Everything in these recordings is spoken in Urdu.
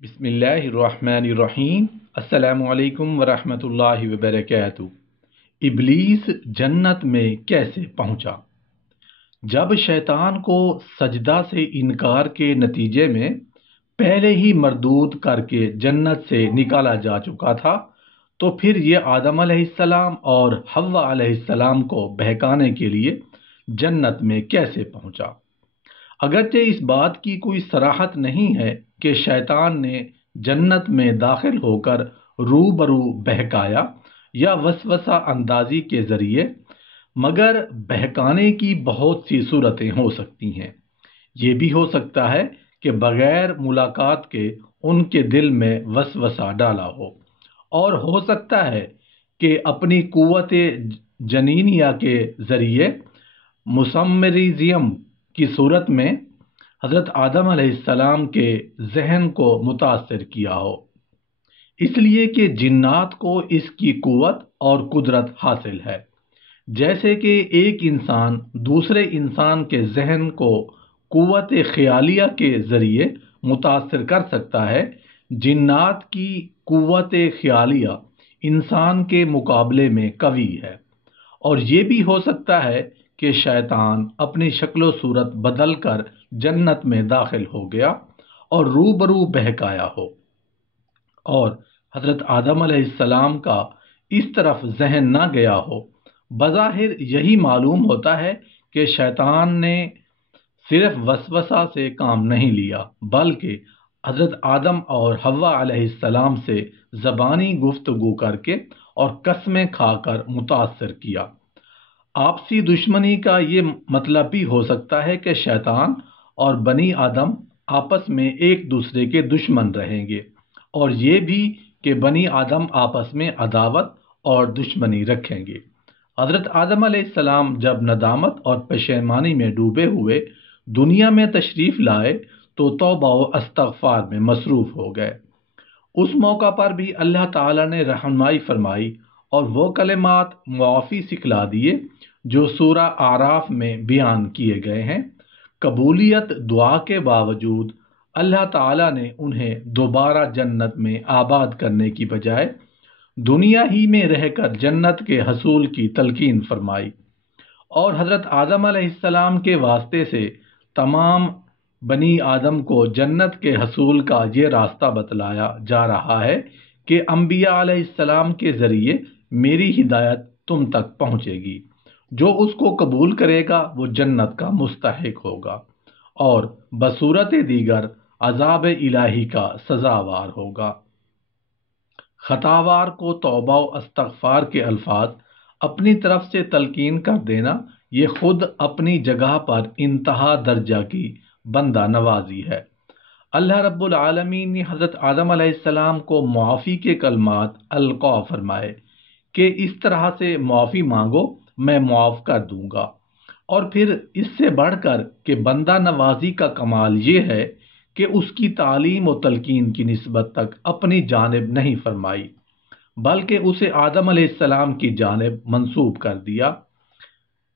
بسم اللہ الرحمن الرحیم۔ السلام علیکم ورحمۃ اللہ وبرکاتہ۔ ابلیس جنت میں کیسے پہنچا؟ جب شیطان کو سجدہ سے انکار کے نتیجے میں پہلے ہی مردود کر کے جنت سے نکالا جا چکا تھا، تو پھر یہ آدم علیہ السلام اور حوا علیہ السلام کو بہکانے کے لیے جنت میں کیسے پہنچا؟ اگرچہ اس بات کی کوئی صراحت نہیں ہے کہ شیطان نے جنت میں داخل ہو کر روبرو بہکایا یا وسوسہ اندازی کے ذریعے، مگر بہکانے کی بہت سی صورتیں ہو سکتی ہیں۔ یہ بھی ہو سکتا ہے کہ بغیر ملاقات کے ان کے دل میں وسوسہ ڈالا ہو، اور ہو سکتا ہے کہ اپنی قوت جنینیہ کے ذریعے مسمریزم کی صورت میں حضرت آدم علیہ السلام کے ذہن کو متاثر کیا ہو، اس لیے کہ جنات کو اس کی قوت اور قدرت حاصل ہے۔ جیسے کہ ایک انسان دوسرے انسان کے ذہن کو قوت خیالیہ کے ذریعے متاثر کر سکتا ہے، جنات کی قوت خیالیہ انسان کے مقابلے میں قوی ہے۔ اور یہ بھی ہو سکتا ہے کہ شیطان اپنی شکل و صورت بدل کر جنت میں داخل ہو گیا اور روبرو بہکایا ہو، اور حضرت آدم علیہ السلام کا اس طرف ذہن نہ گیا ہو۔ بظاہر یہی معلوم ہوتا ہے کہ شیطان نے صرف وسوسہ سے کام نہیں لیا، بلکہ حضرت آدم اور حوا علیہ السلام سے زبانی گفتگو کر کے اور قسمیں کھا کر متاثر کیا۔ آپسی دشمنی کا یہ مطلب بھی ہو سکتا ہے کہ شیطان اور بنی آدم آپس میں ایک دوسرے کے دشمن رہیں گے، اور یہ بھی کہ بنی آدم آپس میں عداوت اور دشمنی رکھیں گے۔ حضرت آدم علیہ السلام جب ندامت اور پشیمانی میں ڈوبے ہوئے دنیا میں تشریف لائے تو توبہ و استغفار میں مصروف ہو گئے۔ اس موقع پر بھی اللہ تعالیٰ نے رہنمائی فرمائی اور وہ کلمات معافی سکھلا دیے جو سورہ اعراف میں بیان کیے گئے ہیں۔ قبولیت دعا کے باوجود اللہ تعالیٰ نے انہیں دوبارہ جنت میں آباد کرنے کی بجائے دنیا ہی میں رہ کر جنت کے حصول کی تلقین فرمائی، اور حضرت آدم علیہ السلام کے واسطے سے تمام بنی آدم کو جنت کے حصول کا یہ راستہ بتلایا جا رہا ہے کہ انبیاء علیہ السلام کے ذریعے میری ہدایت تم تک پہنچے گی۔ جو اس کو قبول کرے گا وہ جنت کا مستحق ہوگا، اور بصورت دیگر عذاب الہی کا سزاوار ہوگا۔ خطاوار کو توبہ و استغفار کے الفاظ اپنی طرف سے تلقین کر دینا، یہ خود اپنی جگہ پر انتہا درجہ کی بندہ نوازی ہے۔ اللہ رب العالمین نے حضرت آدم علیہ السلام کو معافی کے کلمات القا فرمائے کہ اس طرح سے معافی مانگو، میں معاف کر دوں گا۔ اور پھر اس سے بڑھ کر کہ بندہ نوازی کا کمال یہ ہے کہ اس کی تعلیم و تلقین کی نسبت تک اپنی جانب نہیں فرمائی، بلکہ اسے آدم علیہ السلام کی جانب منسوب کر دیا۔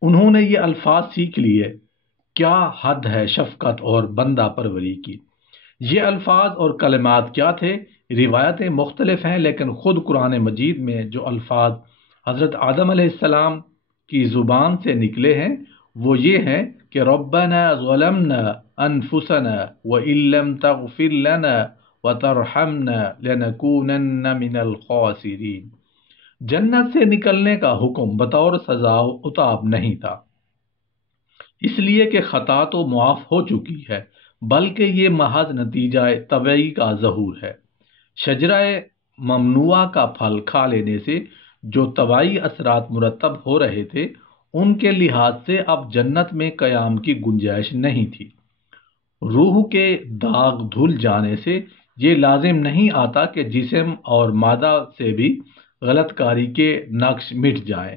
انہوں نے یہ الفاظ سیکھ لیے۔ کیا حد ہے شفقت اور بندہ پروری کی! یہ الفاظ اور کلمات کیا تھے؟ روایتیں مختلف ہیں، لیکن خود قرآن مجید میں جو الفاظ حضرت آدم علیہ السلام کی زبان سے نکلے ہیں وہ یہ ہیں کہ ربنا ظلمنا انفسنا وان لم تغفر لنا وترحمنا لنکونن من الخاسرین۔ جنت سے نکلنے کا حکم بطور سزا و عتاب نہیں تھا، اس لیے کہ خطا تو معاف ہو چکی ہے، بلکہ یہ محض نتیجہ طبعی کا ظہور ہے۔ شجرہ ممنوعہ کا پھل کھا لینے سے جو طبعی اثرات مرتب ہو رہے تھے، ان کے لحاظ سے اب جنت میں قیام کی گنجائش نہیں تھی۔ روح کے داغ دھل جانے سے یہ لازم نہیں آتا کہ جسم اور مادہ سے بھی غلط کاری کے نقش مٹ جائیں۔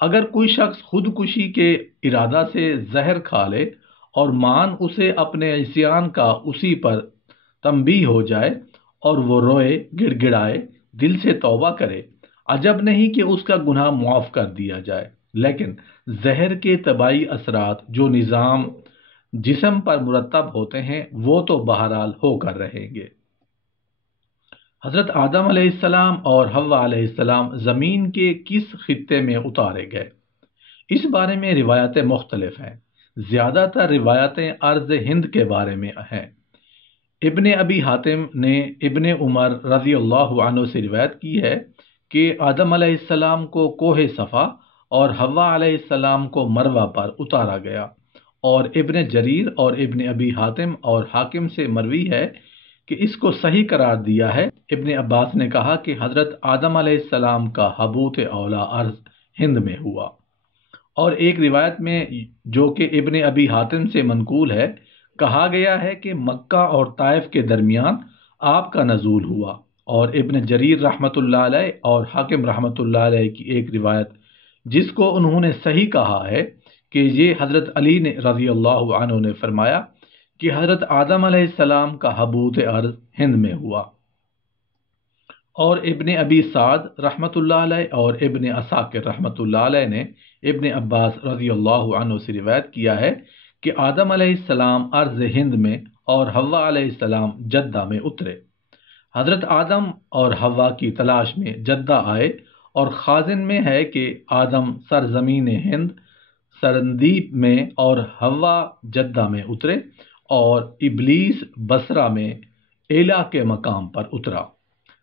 اگر کوئی شخص خودکشی کے ارادہ سے زہر کھا لے اور مان اسے اپنے عصیان کا اسی پر تنبیہ ہو جائے اور وہ روئے گڑ گڑائے، دل سے توبہ کرے، عجب نہیں کہ اس کا گناہ معاف کر دیا جائے۔ لیکن زہر کے طبعی اثرات جو نظام جسم پر مرتب ہوتے ہیں وہ تو بہرحال ہو کر رہیں گے۔ حضرت آدم علیہ السلام اور حوا علیہ السلام زمین کے کس خطے میں اتارے گئے؟ اس بارے میں روایتیں مختلف ہیں۔ زیادہ تر روایتیں ارض ہند کے بارے میں ہیں۔ ابن ابی حاتم نے ابن عمر رضی اللہ عنہ سے روایت کی ہے کہ آدم علیہ السلام کو کوہ صفا اور حوا علیہ السلام کو مروہ پر اتارا گیا، اور ابن جریر اور ابن ابی حاتم اور حاکم سے مروی ہے کہ اس کو صحیح قرار دیا ہے۔ ابن عباس نے کہا کہ حضرت آدم علیہ السلام کا حبوط اولا ارض ہند میں ہوا، اور ایک روایت میں جو کہ ابن ابی حاتم سے منقول ہے کہا گیا ہے کہ مکہ اور طائف کے درمیان آپ کا نزول ہوا، اور ابن جریر رحمۃ اللہ علیہ اور حاکم رحمۃ اللہ علیہ کی ایک روایت جس کو انہوں نے صحیح کہا ہے کہ یہ حضرت علی نے رضی اللہ عنہ نے فرمایا کہ حضرت آدم علیہ السلام کا حبوط ارض ہند میں ہوا، اور ابن ابی سعد رحمۃ اللہ علیہ اور ابن عساکر رحمۃ اللہ علیہ نے ابن عباس رضی اللہ عنہ سے روایت کیا ہے کہ آدم علیہ السلام ارض ہند میں اور حوا علیہ السلام جدہ میں اترے۔ حضرت آدم اور حوا کی تلاش میں جدہ آئے، اور خازن میں ہے کہ آدم سرزمین ہند سرندیپ میں اور حوا جدہ میں اترے، اور ابلیس بصرہ میں ایلا کے مقام پر اترا۔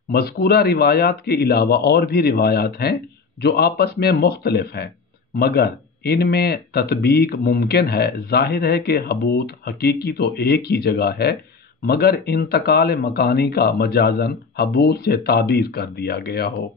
مذکورہ روایات کے علاوہ اور بھی روایات ہیں جو آپس میں مختلف ہیں، مگر ان میں تطبیق ممکن ہے۔ ظاہر ہے کہ حبوط حقیقی تو ایک ہی جگہ ہے، مگر انتقال مکانی کا مجازاً حبوط سے تعبیر کر دیا گیا ہو۔